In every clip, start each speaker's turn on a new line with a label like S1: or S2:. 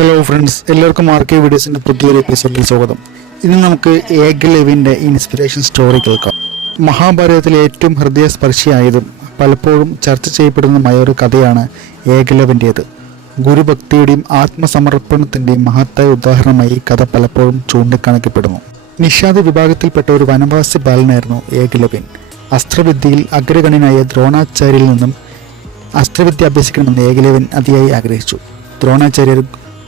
S1: Hello friends എല്ലാവർക്കും R K വീഡിയോസിന്റെ പുതിയൊരു എപ്പിസോഡിൽ സ്വാഗതം. ഇന്ന് നമുക്ക് ഏകലവിന്റെ ഇൻസ്പിറേഷൻ സ്റ്റോറി കേൾക്കാം. മഹാഭാരതത്തിലെ ഏറ്റവും ഹൃദയസ്പർശിയായതും പലപ്പോഴും ചർച്ച ചെയ്യപ്പെടുന്നതുമായ ഒരു കഥയാണ് ഏകലവിന്റേത് ഗുരുഭക്തിയുടെയും ആത്മസമർപ്പണത്തിന്റെയും മഹത്തായ ഉദാഹരണമായി ഈ കഥ പലപ്പോഴും ചൂണ്ടിക്കാണിക്കപ്പെടുന്നു. നിഷാദ വിഭാഗത്തിൽപ്പെട്ട ഒരു വനവാസി ബാലനായിരുന്നു ഏകലവ്യൻ അസ്ത്രവിദ്യയിൽ അഗ്രഗണ്യനായ ദ്രോണാചാര്യയിൽ നിന്നും അസ്ത്രവിദ്യ അഭ്യസിക്കണമെന്ന് ഏകലവൻ അതിയായി ആഗ്രഹിച്ചു. ദ്രോണാചാര്യർ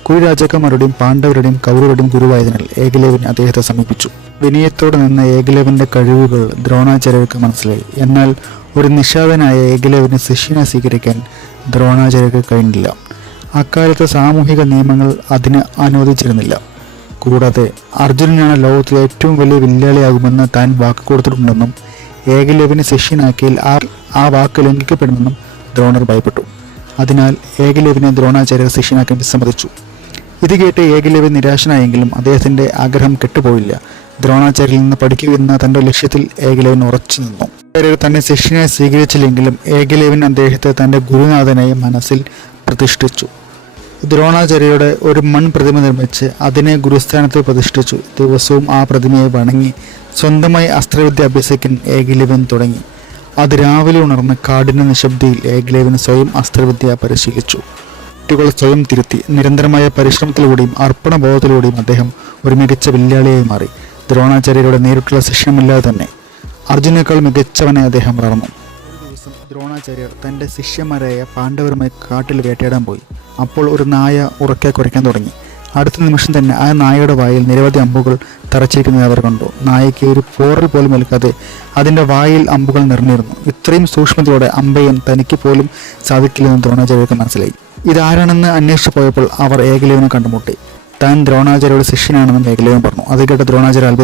S1: കുരുരാജാക്കന്മാരുടെയും പാണ്ഡവരുടെയും കൗരവരുടെയും ഗുരുവായതിനാൽ ഏകലേവൻ അദ്ദേഹത്തെ സമീപിച്ചു. വിനയത്തോടെ നിന്ന ഏകലേവന്റെ കഴിവുകൾ ദ്രോണാചാര്യർക്ക് മനസ്സിലായി. എന്നാൽ ഒരു നിഷാദനായ ഏകലേവന് ശിഷ്യനെ സ്വീകരിക്കാൻ ദ്രോണാചാര്യർക്ക് കഴിഞ്ഞില്ല. അക്കാലത്തെ സാമൂഹിക നിയമങ്ങൾ അതിന് അനുവദിച്ചിരുന്നില്ല. കൂടാതെ അർജുനനാണ് ലോകത്തിലെ ഏറ്റവും വലിയ വില്ലാളിയാകുമെന്ന് താൻ വാക്ക് കൊടുത്തിട്ടുണ്ടെന്നും ഏകലേവന് ശിഷ്യനാക്കിയാൽ ആ ആ വാക്ക് ലംഘിക്കപ്പെടുമെന്നും ദ്രോണർ ഭയപ്പെട്ടു. അതിനാൽ ഏകലേവിനെ ദ്രോണാചാര്യർ ശിഷ്യനാക്കാൻ വിസമ്മതിച്ചു. ഇത് കേട്ട് ഏകലവ്യ നിരാശനായെങ്കിലും അദ്ദേഹത്തിന്റെ ആഗ്രഹം കെട്ടുപോയില്ല. ദ്രോണാചാര്യയിൽ നിന്ന് പഠിക്കുമെന്ന തന്റെ ലക്ഷ്യത്തിൽ ഏകലവൻ ഉറച്ചു നിന്നു. ആചാര്യർ തന്നെ ശിഷ്യനായി സ്വീകരിച്ചില്ലെങ്കിലും ഏകലവൻ അദ്ദേഹത്തെ തന്റെ ഗുരുനാഥനായി മനസ്സിൽ പ്രതിഷ്ഠിച്ചു. ദ്രോണാചാര്യയുടെ ഒരു മൺ പ്രതിമ നിർമ്മിച്ച് അതിനെ ഗുരുസ്ഥാനത്ത് പ്രതിഷ്ഠിച്ചു. ദിവസവും ആ പ്രതിമയെ വണങ്ങി സ്വന്തമായി അസ്ത്രവിദ്യ അഭ്യസിക്കാൻ ഏകലവൻ തുടങ്ങി. അത് രാവിലെ ഉണർന്ന് കാടിന്റെ നിശബ്ദയിൽ ഏകലവൻ സ്വയം അസ്ത്രവിദ്യ പരിശീലിച്ചു. കുട്ടികൾ സ്വയം തിരുത്തി നിരന്തരമായ പരിശ്രമത്തിലൂടെയും അർപ്പണബോധത്തിലൂടെയും അദ്ദേഹം ഒരു മികച്ച വില്ലാളിയായി മാറി. ദ്രോണാചാര്യരുടെ നേരിട്ടുള്ള ശിഷ്യമില്ലാതെ തന്നെ അർജുനേക്കാൾ മികച്ചവനെ അദ്ദേഹം വളർന്നു. ദിവസം ദ്രോണാചാര്യർ തന്റെ ശിഷ്യന്മാരായ പാണ്ഡവരുമായി കാട്ടിൽ വേട്ടയാടാൻ പോയി. അപ്പോൾ ഒരു നായ ഉറക്കെ കുരയ്ക്കാൻ തുടങ്ങി. അടുത്ത നിമിഷം തന്നെ ആ നായയുടെ വായിൽ നിരവധി അമ്പുകൾ തറച്ചിരിക്കുന്നത് അവർ കണ്ടു. നായയ്ക്ക് ഒരു പോറൽ പോലും ഏൽക്കാതെ അതിന്റെ വായിൽ അമ്പുകൾ നിറഞ്ഞിരുന്നു. ഇത്രയും സൂക്ഷ്മതയോടെ അമ്പയൻ തനിക്ക് പോലും സാധിക്കില്ലെന്ന് ദ്രോണാചാര്യർക്ക് മനസ്സിലായി. ഇതാരാണെന്ന് അന്വേഷിച്ചു പോയപ്പോൾ അവർ ഏകലവനെ കണ്ടുമുട്ടി. താൻ ദ്രോണാചാര്യയുടെ ശിഷ്യനാണെന്നും ഏകലവൻ പറഞ്ഞു. അത് കേട്ട് ദ്രോണാചാര്യ